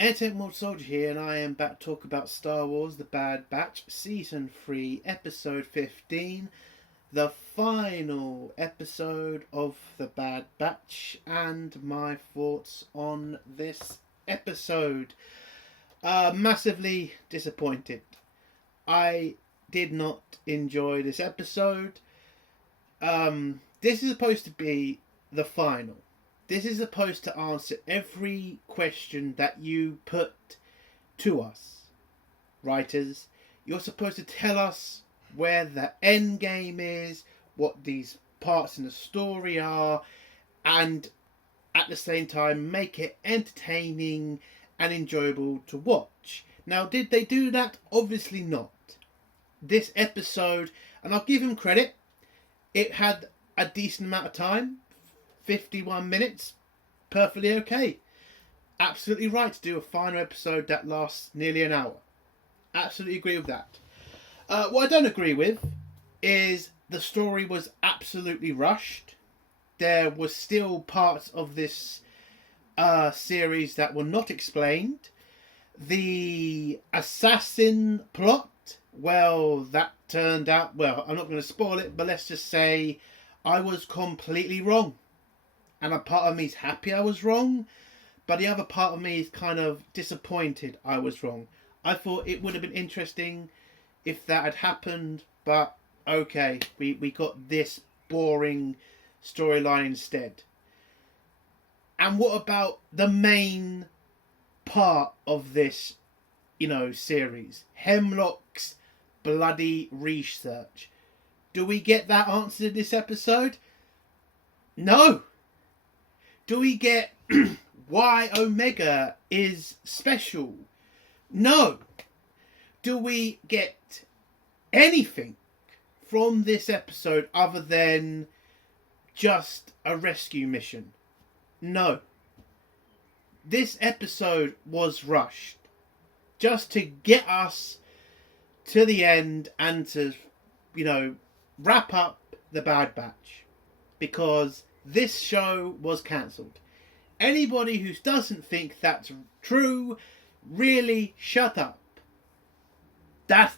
Entertainment Soldier here, and I am back to talk about Star Wars The Bad Batch, Season 3, Episode 15, the final episode of The Bad Batch, and my thoughts on this episode. Massively disappointed. I did not enjoy this episode. This is supposed to be the final. This is supposed to answer every question that you put to us, writers. You're supposed to tell us where the end game is, what these parts in the story are, and at the same time make it entertaining and enjoyable to watch. Now, did they do that? Obviously not. This episode, and I'll give him credit, it had a decent amount of time. 51 minutes, perfectly okay. Absolutely right to do a final episode that lasts nearly an hour. Absolutely agree with that. What I don't agree with is the story was absolutely rushed. There was still parts of this series that were not explained. The assassin plot, well, that turned out, well, I'm not going to spoil it, but let's just say I was completely wrong. And a part of me is happy I was wrong, but the other part of me is kind of disappointed I was wrong. I thought it would have been interesting if that had happened, but okay, we got this boring storyline instead. And what about the main part of this, series? Hemlock's bloody research. Do we get that answer in this episode? No. Do we get why Omega is special? No. Do we get anything from this episode other than just a rescue mission? No. This episode was rushed just to get us to the end and to, wrap up the Bad Batch. Because this show was cancelled. Anybody who doesn't think that's true, really shut up.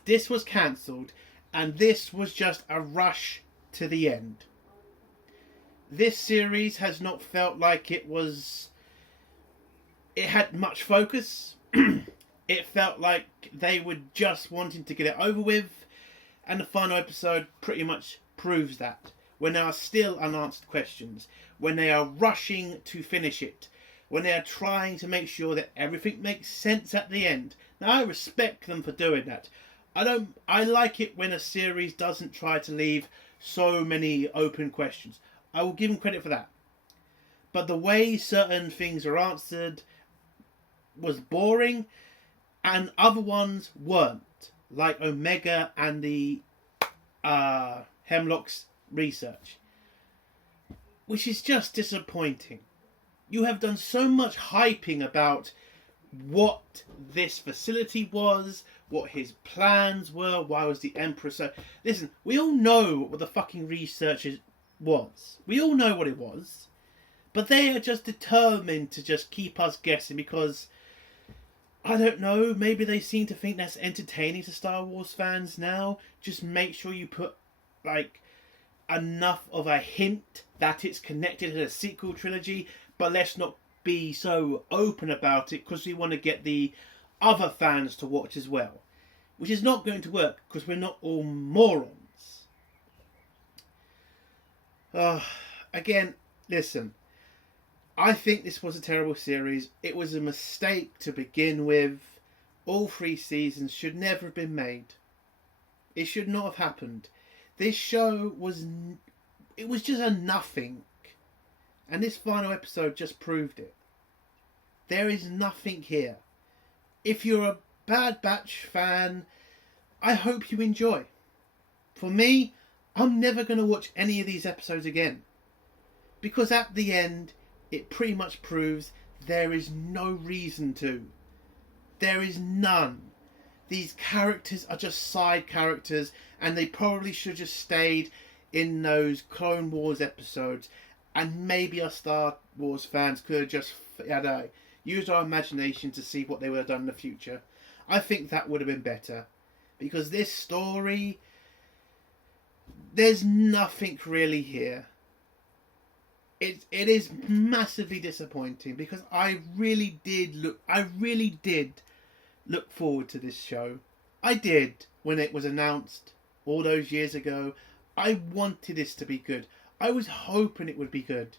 This was cancelled, and this was just a rush to the end. This series has not felt like it had much focus. It felt like they were just wanting to get it over with, and the final episode pretty much proves that. When there are still unanswered questions, when they are rushing to finish it, when they are trying to make sure that everything makes sense at the end. Now, I respect them for doing that. I like it when a series doesn't try to leave so many open questions. I will give them credit for that. But the way certain things are answered was boring, and other ones weren't. Like Omega and the Hemlock's research, which is just disappointing. You have done so much hyping about what this facility was, what his plans were, why was the Emperor so... Listen, we all know what the fucking research was. We all know what it was. But they are just determined to just keep us guessing because, I don't know, maybe they seem to think that's entertaining to Star Wars fans now. Just make sure you put, enough of a hint that it's connected to the sequel trilogy, but let's not be so open about it because we want to get the other fans to watch as well, which is not going to work because we're not all morons. Again, listen, I think this was a terrible series. It was a mistake to begin with. All 3 seasons should never have been made. It should not have happened. This show was just a nothing. And this final episode just proved it. There is nothing here. If you're a Bad Batch fan, I hope you enjoy. For me, I'm never going to watch any of these episodes again. Because at the end, it pretty much proves there is no reason to. There is none. These characters are just side characters, and they probably should have just stayed in those Clone Wars episodes, and maybe us Star Wars fans could have just used our imagination to see what they would have done in the future. I think that would have been better. Because this story, there's nothing really here. It is massively disappointing because I really did look forward to this show. I did when it was announced all those years ago. I wanted this to be good. I was hoping it would be good.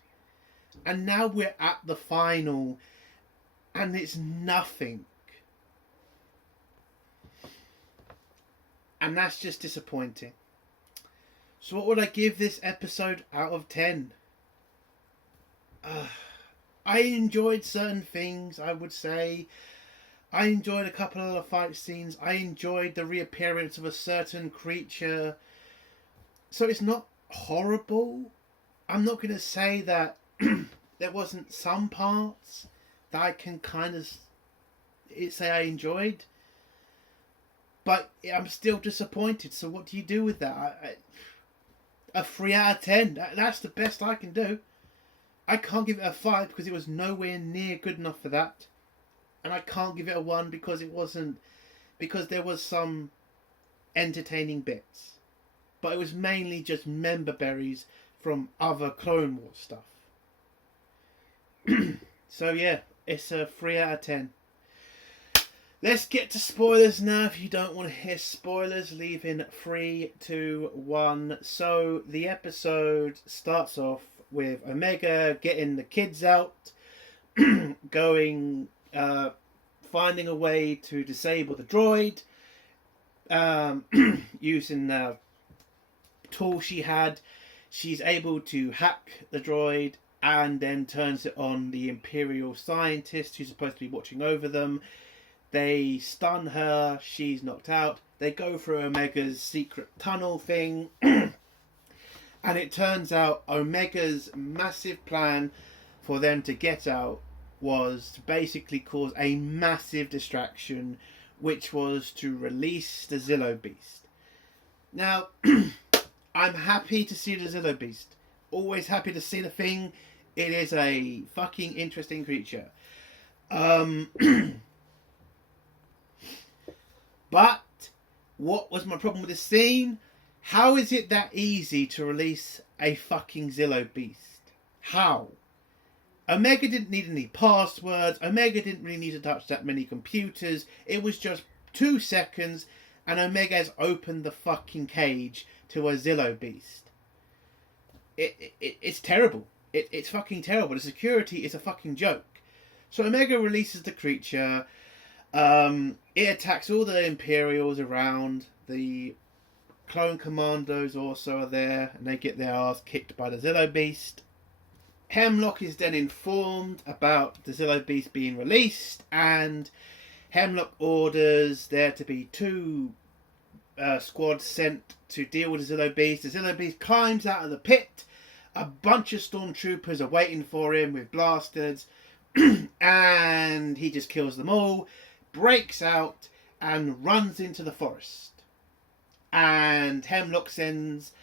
And now we're at the final and it's nothing. And that's just disappointing. So what would I give this episode out of 10? I enjoyed certain things, I would say. I enjoyed a couple of the fight scenes. I enjoyed the reappearance of a certain creature. So it's not horrible. I'm not going to say that there wasn't some parts that I can kind of say I enjoyed. But I'm still disappointed. So what do you do with that? A 3 out of 10. That's the best I can do. I can't give it a 5 because it was nowhere near good enough for that. And I can't give it a 1 because it wasn't... Because there was some entertaining bits. But it was mainly just member berries from other Clone Wars stuff. So yeah, it's a 3 out of 10. Let's get to spoilers now. If you don't want to hear spoilers, leave in 3, 2, 1. So the episode starts off with Omega getting the kids out, going, finding a way to disable the droid, using the tool she had. She's able to hack the droid and then turns it on the Imperial scientist who's supposed to be watching over them. They stun her, she's knocked out. They go through Omega's secret tunnel thing. And it turns out Omega's massive plan for them to get out was to basically cause a massive distraction, which was to release the Zillo Beast. Now, I'm happy to see the Zillo Beast. Always happy to see the thing. It is a fucking interesting creature. But what was my problem with this scene? How is it that easy to release a fucking Zillo Beast? How? Omega didn't need any passwords. Omega didn't really need to touch that many computers. It was just 2 seconds and Omega has opened the fucking cage to a Zillo Beast. It's terrible. It's fucking terrible. The security is a fucking joke. So Omega releases the creature. It attacks all the Imperials around. The clone commandos also are there, and they get their ass kicked by the Zillo Beast. Hemlock is then informed about the Zillo Beast being released, and Hemlock orders there to be 2 squads sent to deal with the Zillo Beast. The Zillo Beast climbs out of the pit. A bunch of stormtroopers are waiting for him with blasters, and he just kills them all. Breaks out and runs into the forest. And Hemlock sends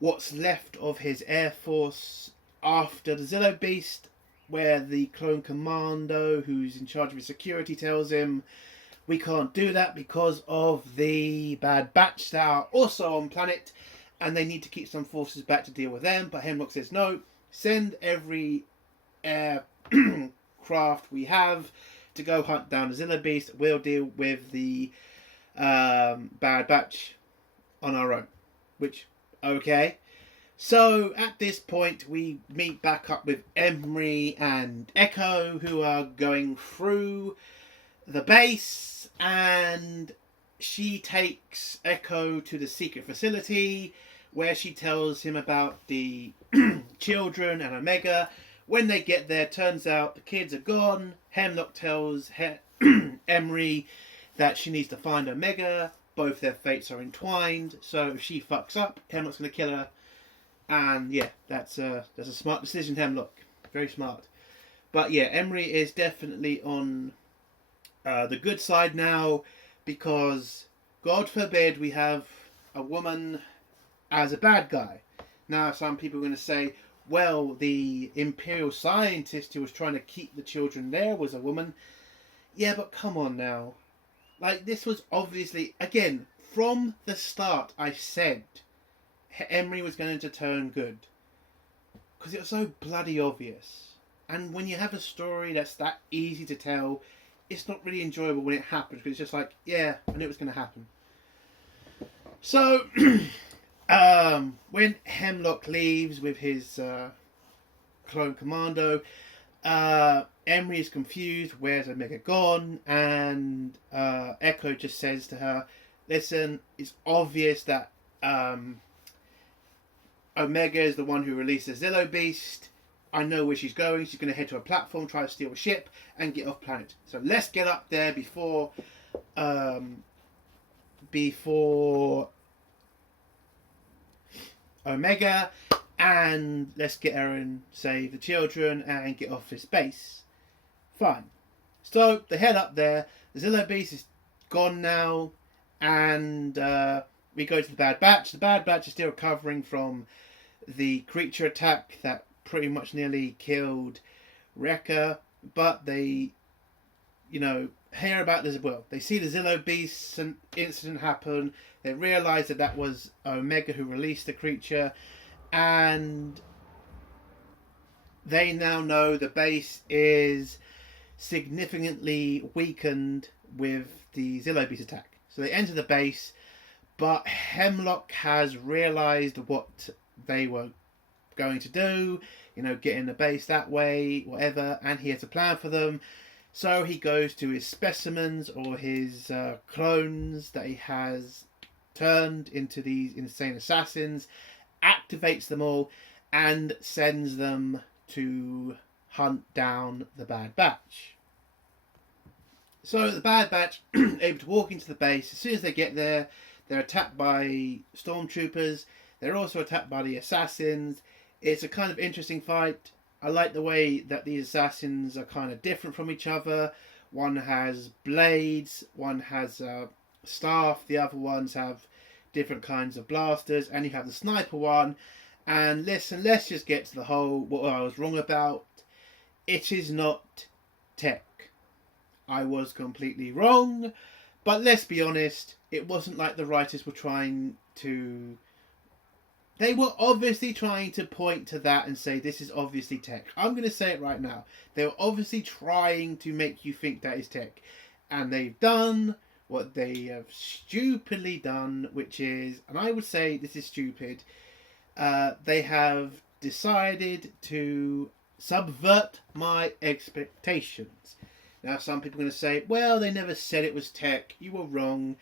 what's left of his air force after the Zillo Beast, where the clone commando who's in charge of his security tells him, we can't do that because of the Bad Batch that are also on planet and they need to keep some forces back to deal with them. But Hemlock says no, send every aircraft we have to go hunt down the Zillo Beast. We'll deal with the Bad Batch on our own. Which, okay. So, at this point, we meet back up with Emery and Echo, who are going through the base, and she takes Echo to the secret facility, where she tells him about the children and Omega. When they get there, turns out the kids are gone. Hemlock tells Emery that she needs to find Omega. Both their fates are entwined, so if she fucks up, Hemlock's going to kill her. And yeah, that's a smart decision, Hemlock. Very smart. But yeah, Emery is definitely on the good side now, because God forbid we have a woman as a bad guy. Now some people are going to say, well, the Imperial scientist who was trying to keep the children there was a woman. Yeah, but come on now. Like, this was obviously, again, from the start, I said Emery was going to turn good. Because it was so bloody obvious. And when you have a story that's that easy to tell, it's not really enjoyable when it happens. Because it's just like, yeah, I knew it was going to happen. So, when Hemlock leaves with his clone commando, Emery is confused, where's Omega gone? And Echo just says to her, listen, it's obvious that Omega is the one who released the Zillo Beast. I know where she's going. She's going to head to a platform, try to steal a ship, and get off planet. So let's get up there before Omega, and let's get her and save the children and get off this base. Fine. So they head up there. The Zillo Beast is gone now, and we go to the Bad Batch. The Bad Batch is still recovering from the creature attack that pretty much nearly killed Wrecker, but they, hear about this. Well, they see the Zillo Beast incident happen. They realise that was Omega who released the creature, and they now know the base is significantly weakened with the Zillo Beast attack. So they enter the base, but Hemlock has realised what they were going to do, get in the base that way, whatever, and he has a plan for them. So he goes to his specimens, or his clones that he has turned into these insane assassins, activates them all, and sends them to hunt down the Bad Batch. So the Bad Batch able to walk into the base. As soon as they get there, they're attacked by stormtroopers. They're also attacked by the assassins. It's a kind of interesting fight. I like the way that these assassins are kind of different from each other. One has blades, one has a staff, the other ones have different kinds of blasters, and you have the sniper one. And listen, let's just get to the whole, what I was wrong about. It is not tech. I was completely wrong, but let's be honest, it wasn't like the writers were trying to... They were obviously trying to point to that and say, this is obviously tech. I'm going to say it right now. They were obviously trying to make you think that is tech. And they've done what they have stupidly done, which is, and I would say this is stupid, they have decided to subvert my expectations. Now, some people are going to say, well, they never said it was tech. You were wrong.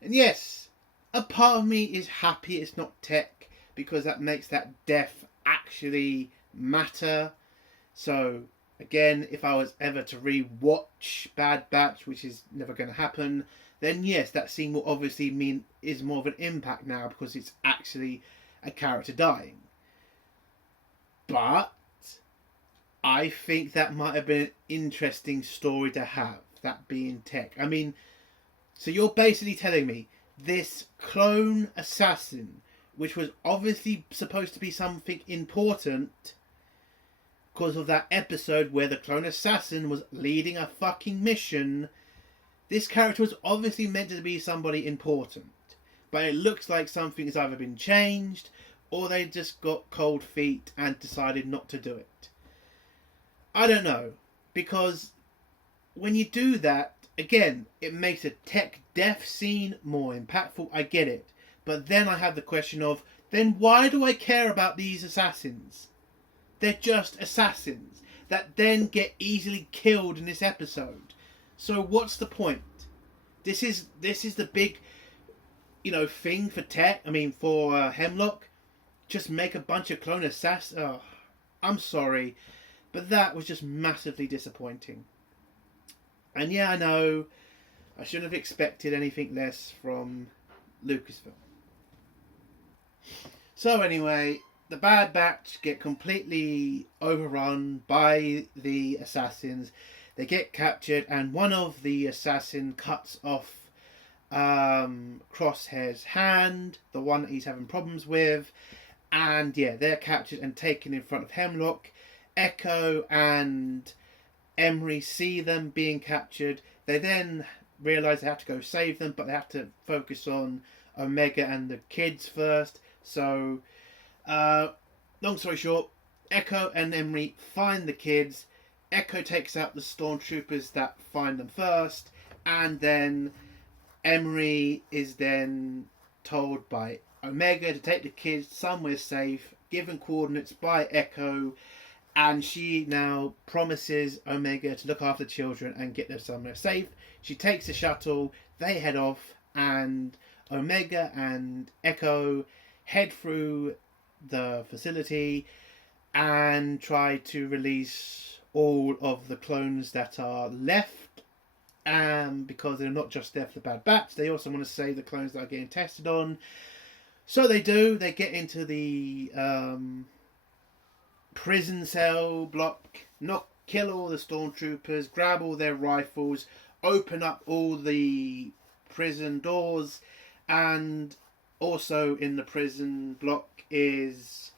And yes, a part of me is happy it's not tech, because that makes that death actually matter. So, again, if I was ever to re-watch Bad Batch, which is never going to happen, then yes, that scene will obviously mean is more of an impact now, because it's actually a character dying. But I think that might have been an interesting story to have, that being tech. I mean, so you're basically telling me this clone assassin, which was obviously supposed to be something important because of that episode where the clone assassin was leading a fucking mission, this character was obviously meant to be somebody important. But it looks like something has either been changed or they just got cold feet and decided not to do it. I don't know, because when you do that, again, it makes a tech death scene more impactful. I get it. But then I have the question of, then why do I care about these assassins? They're just assassins that then get easily killed in this episode. So what's the point? This is the big, thing for tech. I mean, for Hemlock. Just make a bunch of clone assassins. Oh, I'm sorry. But that was just massively disappointing. And yeah, I know I shouldn't have expected anything less from Lucasfilm. So anyway, the Bad Batch get completely overrun by the assassins. They get captured, and one of the assassins cuts off Crosshair's hand, the one that he's having problems with, And yeah, they're captured and taken in front of Hemlock. Echo and Emery see them being captured. They then realise they have to go save them, but they have to focus on Omega and the kids first. So, long story short, Echo and Emery find the kids. Echo takes out the stormtroopers that find them first, and then Emery is then told by Omega to take the kids somewhere safe, given coordinates by Echo, and she now promises Omega to look after the children and get them somewhere safe. She takes the shuttle, they head off, and Omega and Echo head through the facility and try to release all of the clones that are left. Because they're not just there for the Bad Batch, they also want to save the clones that are getting tested on. So they do. They get into the prison cell block, kill all the stormtroopers, grab all their rifles, open up all the prison doors, and also in the prison block is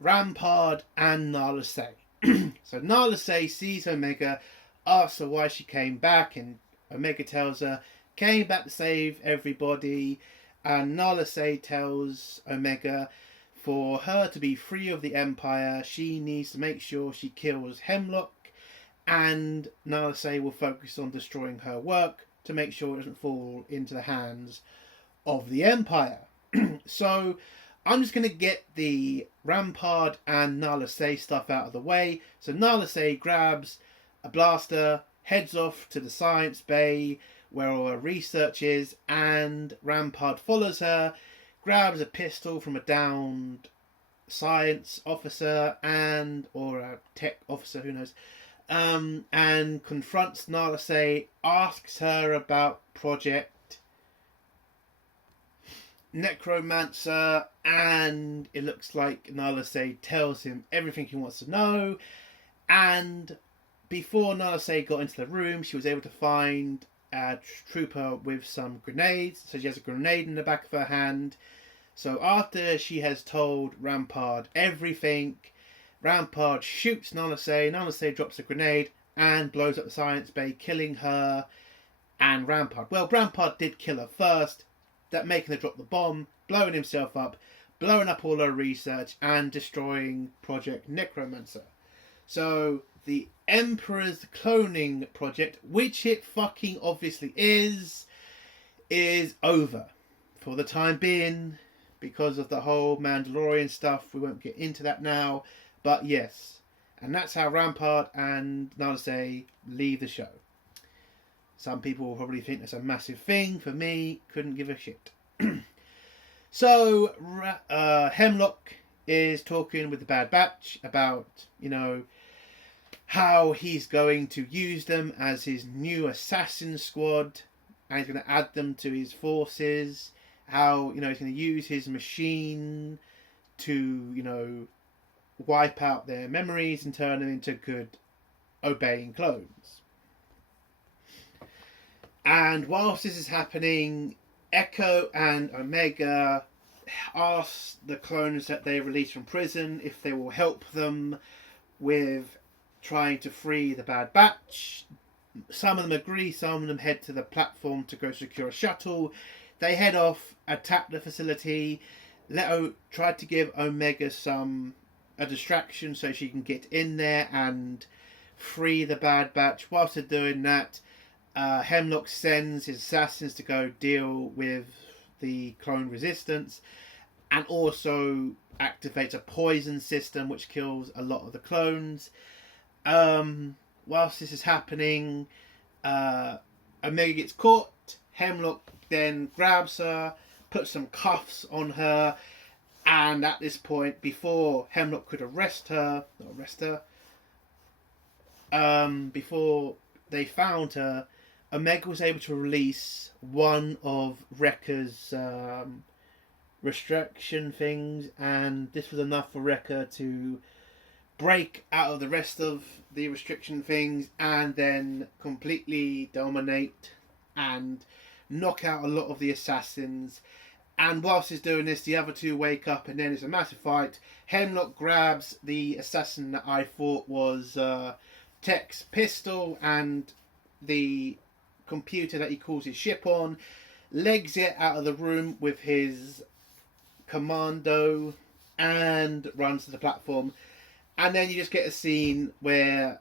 Rampart and Nala Se. So Nala Se sees Omega, asks her why she came back, and Omega tells her, came back to save everybody. And Nala Se tells Omega for her to be free of the Empire, she needs to make sure she kills Hemlock, and Nala Se will focus on destroying her work to make sure it doesn't fall into the hands of the Empire. So I'm just going to get the Rampart and Nala Se stuff out of the way. So Nala Se grabs a blaster, heads off to the science bay where all her research is, and Rampart follows her, grabs a pistol from a downed science officer or a tech officer, who knows, and confronts Nala Se, asks her about Project Necromancer, and it looks like Nala Se tells him everything he wants to know. And before Nala Se got into the room, she was able to find a trooper with some grenades, so she has a grenade in the back of her hand. So after she has told Rampart everything, Rampart shoots Nala Se. Nala Se drops a grenade and blows up the science bay, killing her and Rampart. Well, Rampart did kill her first, that making her drop the bomb, blowing himself up, blowing up all her research, and destroying Project Necromancer. So the Emperor's cloning project, which it fucking obviously is over for the time being because of the whole Mandalorian stuff. We won't get into that now, but yes, and that's how Rampart and Nala Se leave the show. Some people will probably think that's a massive thing. For me, couldn't give a shit. So Hemlock is talking with the Bad Batch about, how he's going to use them as his new assassin squad, and he's going to add them to his forces. How, he's going to use his machine to, wipe out their memories and turn them into good, obeying clones. And whilst this is happening, Echo and Omega ask the clones that they released from prison if they will help them with trying to free the Bad Batch. Some of them agree, some of them head to the platform to go secure a shuttle. They head off, attack the facility. Leto tried to give Omega a distraction so she can get in there and free the Bad Batch. Whilst they're doing that, Hemlock sends his assassins to go deal with the clone resistance, and also activates a poison system which kills a lot of the clones. Whilst this is happening, Omega gets caught. Hemlock then grabs her, puts some cuffs on her, and at this point, before Hemlock could before they found her, Omega was able to release one of Wrecker's restriction things, and this was enough for Wrecker to break out of the rest of the restriction things and then completely dominate and knock out a lot of the assassins. And whilst he's doing this, the other two wake up, and then there's a massive fight. Hemlock grabs the assassin that I thought was Tech's pistol and the computer that he calls his ship on, legs it out of the room with his commando, and runs to the platform. And then you just get a scene where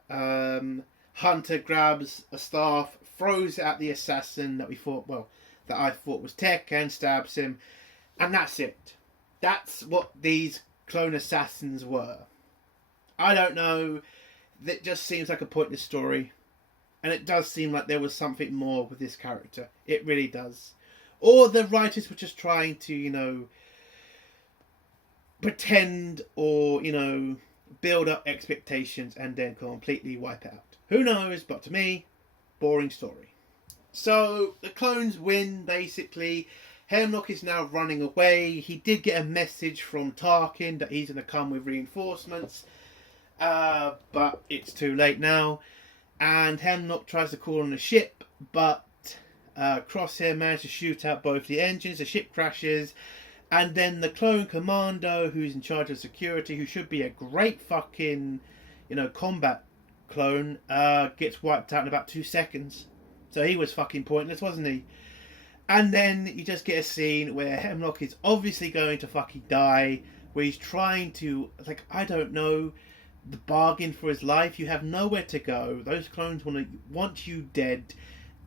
Hunter grabs a staff, throws it at the assassin that I thought was Tech, and stabs him. And that's it. That's what these clone assassins were. I don't know. It just seems like a pointless story. And it does seem like there was something more with this character. It really does. Or the writers were just trying to, pretend or, build up expectations and then completely wipe it out. Who knows? But to me, boring story. So the clones win, basically. Hemlock is now running away. He did get a message from Tarkin that he's going to come with reinforcements. But it's too late now. And Hemlock tries to call on the ship, but Crosshair manages to shoot out both the engines. The ship crashes. And then the clone commando, who's in charge of security, who should be a great fucking, combat clone, gets wiped out in about 2 seconds. So he was fucking pointless, wasn't he? And then you just get a scene where Hemlock is obviously going to fucking die, where he's trying to, the bargain for his life. You have nowhere to go. Those clones want you dead.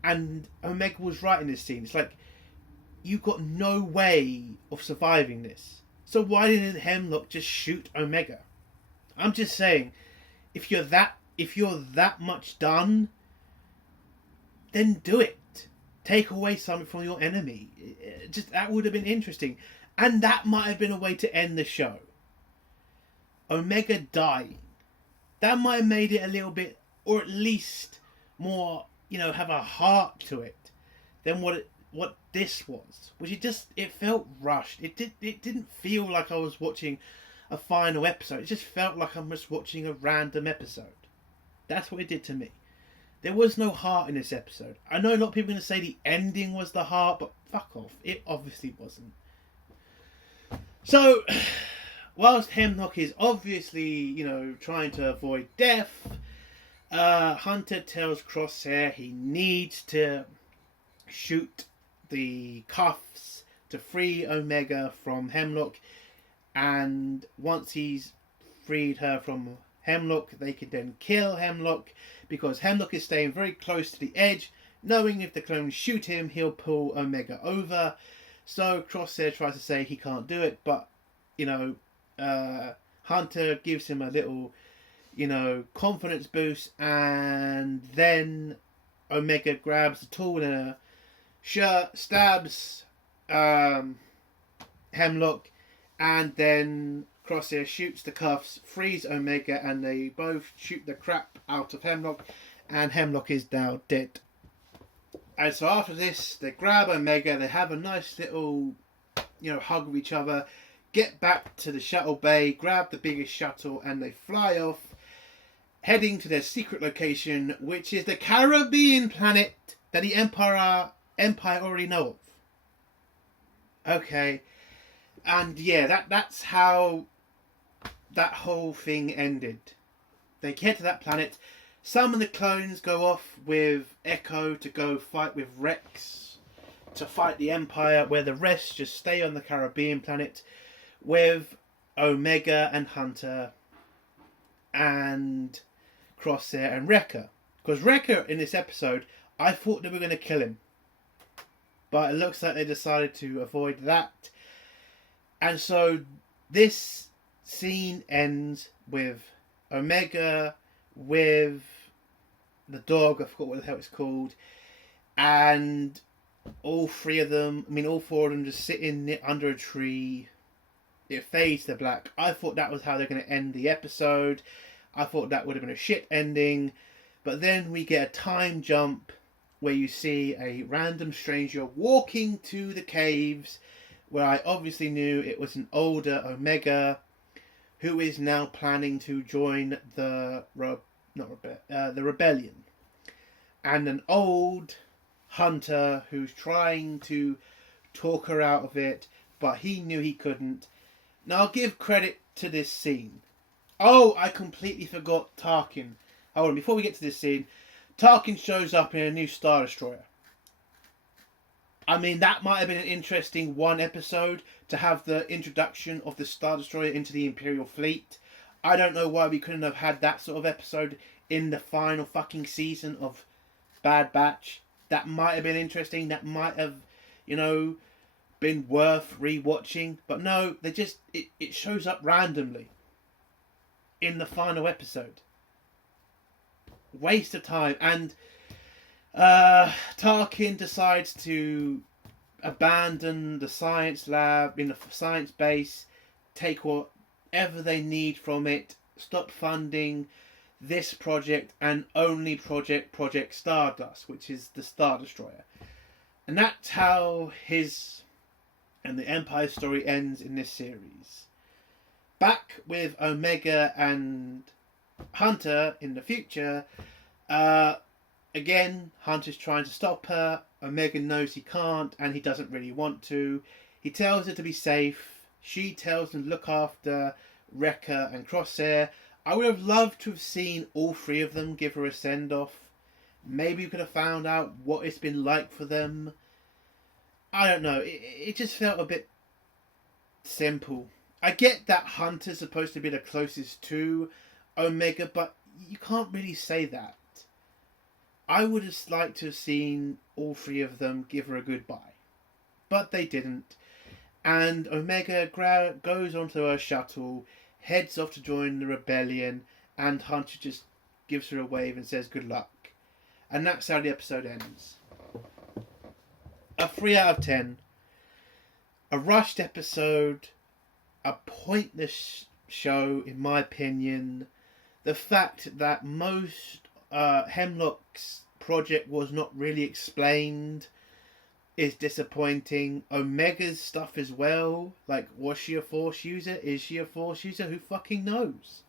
And Omega was right in this scene. It's like, you've got no way of surviving this. So why didn't Hemlock just shoot Omega? I'm just saying, if you're that much done, then do it. Take away something from your enemy. That would have been interesting. And that might have been a way to end the show. Omega dying. That might have made it a little bit, or at least more, have a heart to it than what this was. Which it felt rushed. It didn't feel like I was watching a final episode. It just felt like I'm just watching a random episode. That's what it did to me. There was no heart in this episode. I know a lot of people are going to say the ending was the heart, but fuck off. It obviously wasn't. So, whilst Hemlock is obviously, trying to avoid death, Hunter tells Crosshair he needs to shoot the cuffs to free Omega from Hemlock. And once he's freed her from Hemlock, they can then kill Hemlock, because Hemlock is staying very close to the edge, knowing if the clones shoot him, he'll pull Omega over. So Crosshair tries to say he can't do it, but, Hunter gives him a little, confidence boost, and then Omega grabs the tool in her shirt, stabs Hemlock, and then Crosshair shoots the cuffs, frees Omega, and they both shoot the crap out of Hemlock, and Hemlock is now dead. And so after this, they grab Omega, they have a nice little, hug with each other, get back to the shuttle bay, grab the biggest shuttle, and they fly off, heading to their secret location, which is the Caribbean planet that the Empire already know of. Okay. And yeah, that's how that whole thing ended. They get to that planet. Some of the clones go off with Echo to go fight with Rex to fight the Empire, where the rest just stay on the Caribbean planet with Omega and Hunter and Crosshair and Wrecker. Because Wrecker in this episode, I thought they were going to kill him. But it looks like they decided to avoid that. And so this scene ends with Omega with the dog, I forgot what the hell it's called, and all four of them just sitting under a tree. It fades to black. I thought that was how they're going to end the episode. I thought that would have been a shit ending. But then we get a time jump where you see a random stranger walking to the caves, where I obviously knew it was an older Omega who is now planning to join the rebellion. And an old Hunter, who's trying to talk her out of it, but he knew he couldn't. Now, I'll give credit to this scene. Oh, I completely forgot Tarkin. Hold on, before we get to this scene, Tarkin shows up in a new Star Destroyer. I mean, that might have been an interesting one episode to have the introduction of the Star Destroyer into the Imperial fleet. I don't know why we couldn't have had that sort of episode in the final fucking season of Bad Batch. That might have been interesting. That might have, been worth rewatching. But no, it shows up randomly in the final episode. Waste of time. And Tarkin decides to abandon the science lab in the science base, take whatever they need from it, stop funding this project and only Project Stardust, which is the Star Destroyer. And that's how his and the Empire story ends in this series. Back with Omega and Hunter in the future, again, Hunter's trying to stop her. Omega knows he can't and he doesn't really want to. He tells her to be safe. She tells him to look after Wrecker and Crosshair. I would have loved to have seen all three of them give her a send-off. Maybe we could have found out what it's been like for them. I don't know. It just felt a bit simple. I get that Hunter's supposed to be the closest to Omega, but you can't really say that. I would have liked to have seen all three of them give her a goodbye. But they didn't. And Omega goes onto her shuttle, heads off to join the rebellion, and Hunter just gives her a wave and says good luck. And that's how the episode ends. A 3 out of 10. A rushed episode. A pointless show, in my opinion. The fact that most Hemlock's project was not really explained is disappointing. Omega's stuff as well. Like, was she a Force user? Is she a Force user? Who fucking knows?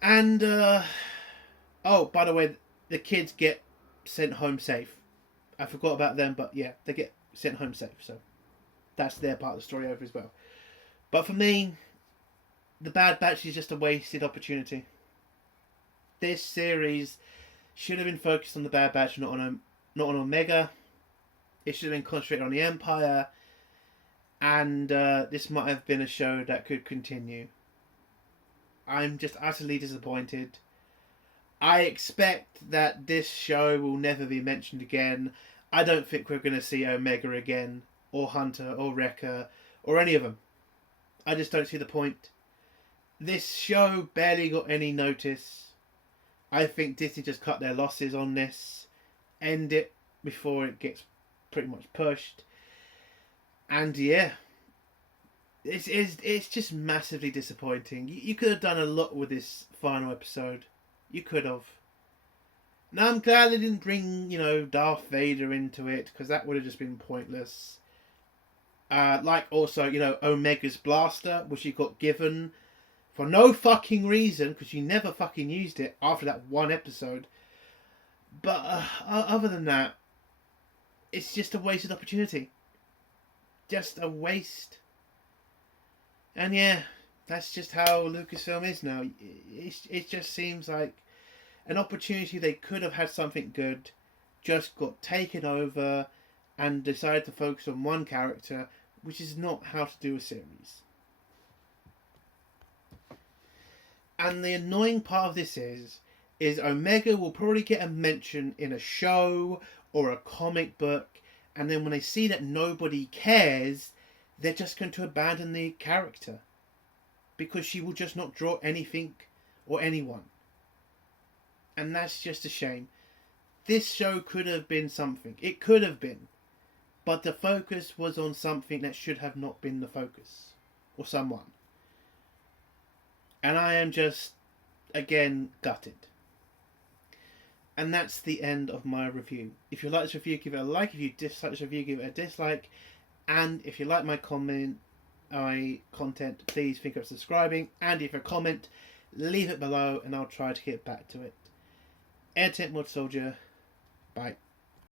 And, oh, by the way, the kids get sent home safe. I forgot about them, but yeah, they get sent home safe. So, that's their part of the story over as well. But for me, The Bad Batch is just a wasted opportunity. This series should have been focused on The Bad Batch, not on Omega. It should have been concentrated on the Empire, and this might have been a show that could continue. I'm just utterly disappointed. I expect that this show will never be mentioned again. I don't think we're going to see Omega again, or Hunter, or Wrecker, or any of them. I just don't see the point. This show barely got any notice. I think Disney just cut their losses on this. End it before it gets pretty much pushed. And yeah, it's just massively disappointing. You could have done a lot with this final episode. You could have. Now I'm glad they didn't bring, Darth Vader into it, because that would have just been pointless. Like also, Omega's blaster, which she got given for no fucking reason, because she never fucking used it after that one episode. But other than that, it's just a wasted opportunity. Just a waste. And yeah, that's just how Lucasfilm is now. It just seems like an opportunity they could have had something good, just got taken over and decided to focus on one character, which is not how to do a series. And the annoying part of this is Omega will probably get a mention in a show or a comic book, and then when they see that nobody cares, they're just going to abandon the character, because she will just not draw anything or anyone. And that's just a shame. This show could have been something. It could have been. But the focus was on something that should have not been the focus. Or someone. And I am just, again, gutted. And that's the end of my review. If you like this review, give it a like. If you dislike this review, give it a dislike. And if you like my content, please think of subscribing. And if you have a comment, leave it below and I'll try to get back to it. Entertainment Soldier. Bye.